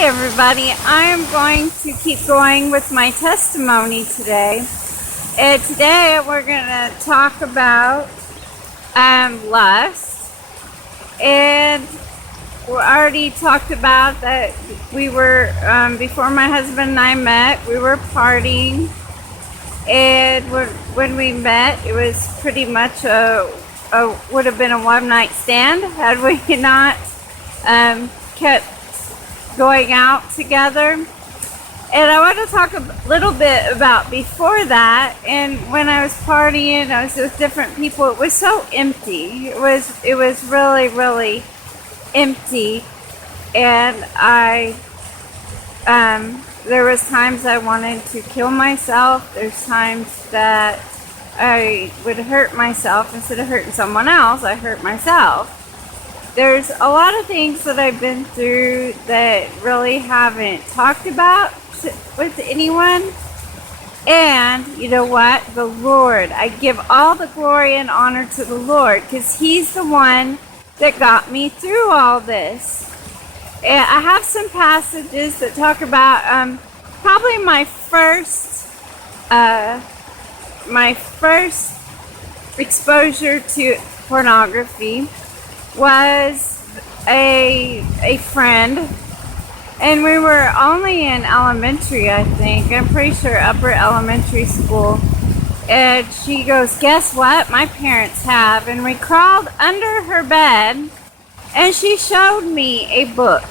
Hi everybody, I am going to keep going with my testimony today. And today we're going to talk about lust. And we already talked about that we were, before my husband and I met, we were partying. And when we met, it was pretty much would have been a one-night stand had we not kept going out together. And I want to talk a little bit about before that. And when I was partying, I was with different people. It was so empty. It was really, really empty. And there was times I wanted to kill myself. There's times that I would hurt myself. Instead of hurting someone else, I hurt myself. There's a lot of things that I've been through that really haven't talked about with anyone. And you know what? The Lord. I give all the glory and honor to the Lord because He's the one that got me through all this. And I have some passages that talk about probably my first exposure to pornography was a friend, and we were only in elementary, I think. I'm pretty sure upper elementary school. And she goes, "Guess what? My parents have." And we crawled under her bed, and she showed me a book,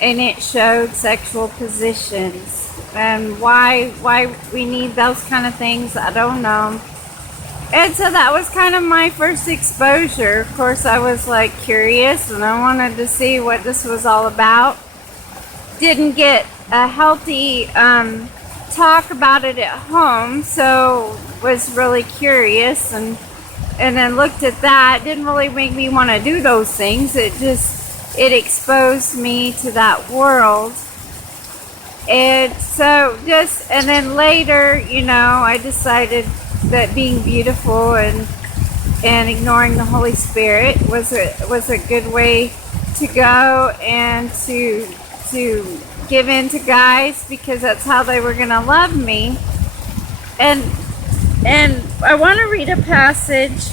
and it showed sexual positions. And why we need those kind of things, I don't know. And so that was kind of my first exposure. Of course, I was like curious and I wanted to see what this was all about. Didn't get a healthy talk about it at home, so was really curious and then looked at that. Didn't really make me want to do those things. It exposed me to that world. And so and then later, I decided that being beautiful and ignoring the Holy Spirit was a good way to go and to give in to guys, because that's how they were going to love me. And I want to read a passage.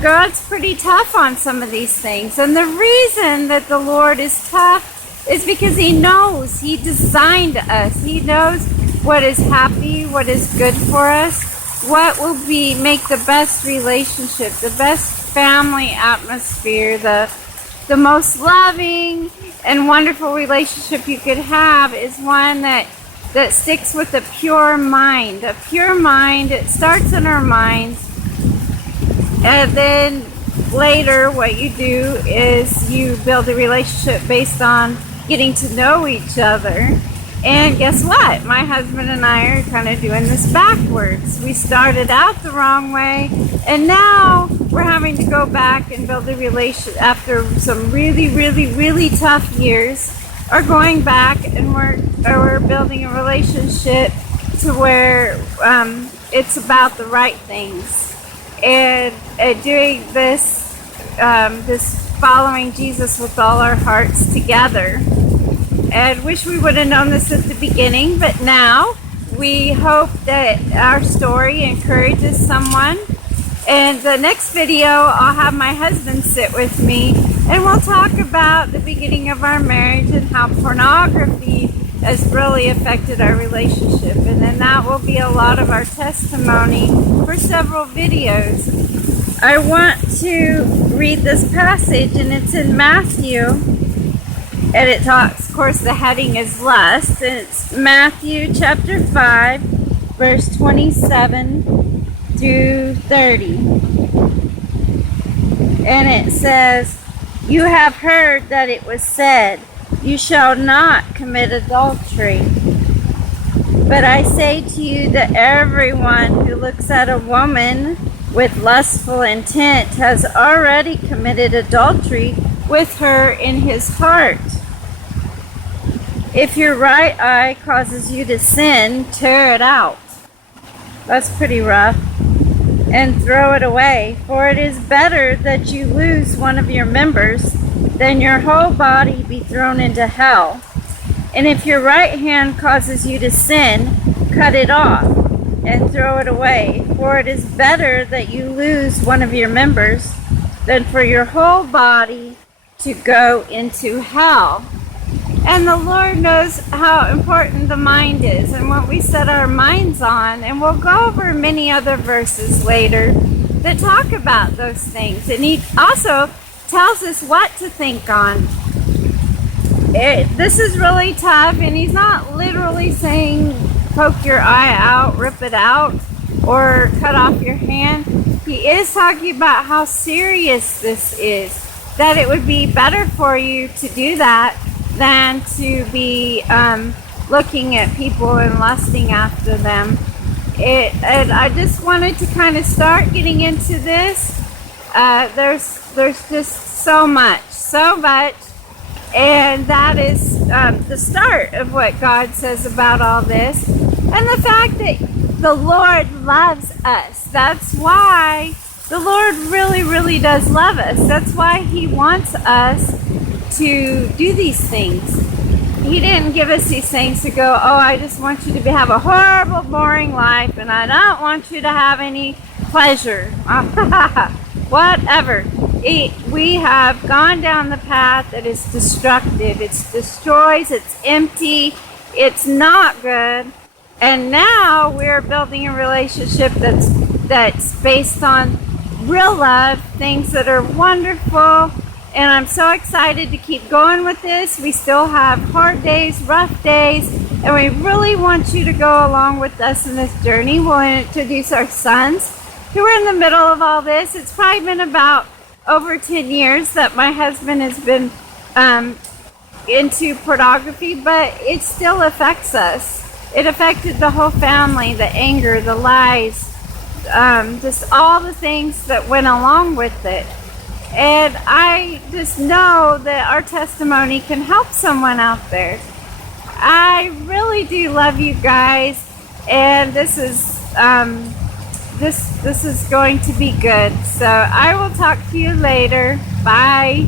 God's pretty tough on some of these things, and the reason that the Lord is tough is because He knows. He designed us. He knows what is happy, what is good for us, what will make the best relationship, the best family atmosphere, the most loving and wonderful relationship you could have is one that sticks with a pure mind. A pure mind, it starts in our minds, and then later what you do is you build a relationship based on getting to know each other. And guess what? My husband and I are kind of doing this backwards. We started out the wrong way, and now we're having to go back and build a relationship after some really, really, really tough years. Are going back and we're building a relationship to where it's about the right things, and doing this following Jesus with all our hearts together. And wish we would have known this at the beginning, but now we hope that our story encourages someone. And the next video, I'll have my husband sit with me, and we'll talk about the beginning of our marriage and how pornography has really affected our relationship. And then that will be a lot of our testimony for several videos. I want to read this passage, and it's in Matthew. And it talks, of course, the heading is lust. And it's Matthew chapter 5, verse 27 through 30. And it says, "You have heard that it was said, 'You shall not commit adultery.' But I say to you that everyone who looks at a woman with lustful intent has already committed adultery with her in his heart. If your right eye causes you to sin, tear it out." That's pretty rough. "And throw it away, for it is better that you lose one of your members than your whole body be thrown into hell. And if your right hand causes you to sin, cut it off and throw it away. For it is better that you lose one of your members than for your whole body to go into hell. And the Lord knows how important the mind is and what we set our minds on. And we'll go over many other verses later that talk about those things. And He also tells us what to think on. This is really tough, and He's not literally saying poke your eye out, rip it out, or cut off your hand. He is talking about how serious this is, that it would be better for you to do that than to be looking at people and lusting after them. And I just wanted to kind of start getting into this. There's just so much, and that is the start of what God says about all this, and the fact that the Lord loves us. That's why the Lord really, really does love us. That's why He wants us to do these things. He didn't give us these things to go, oh, I just want you to have a horrible, boring life, and I don't want you to have any pleasure. Whatever. We have gone down the path that is destructive. It destroys, it's empty, it's not good. And now we're building a relationship that's based on real love, things that are wonderful. And I'm so excited to keep going with this. We still have hard days, rough days, and we really want you to go along with us in this journey. We'll introduce our sons who are in the middle of all this. It's probably been about over 10 years that my husband has been into pornography, but it still affects us. It affected the whole family, the anger, the lies, just all the things that went along with it. And I just know that our testimony can help someone out there. I really do love you guys, and this is this is going to be good. So I will talk to you later. Bye.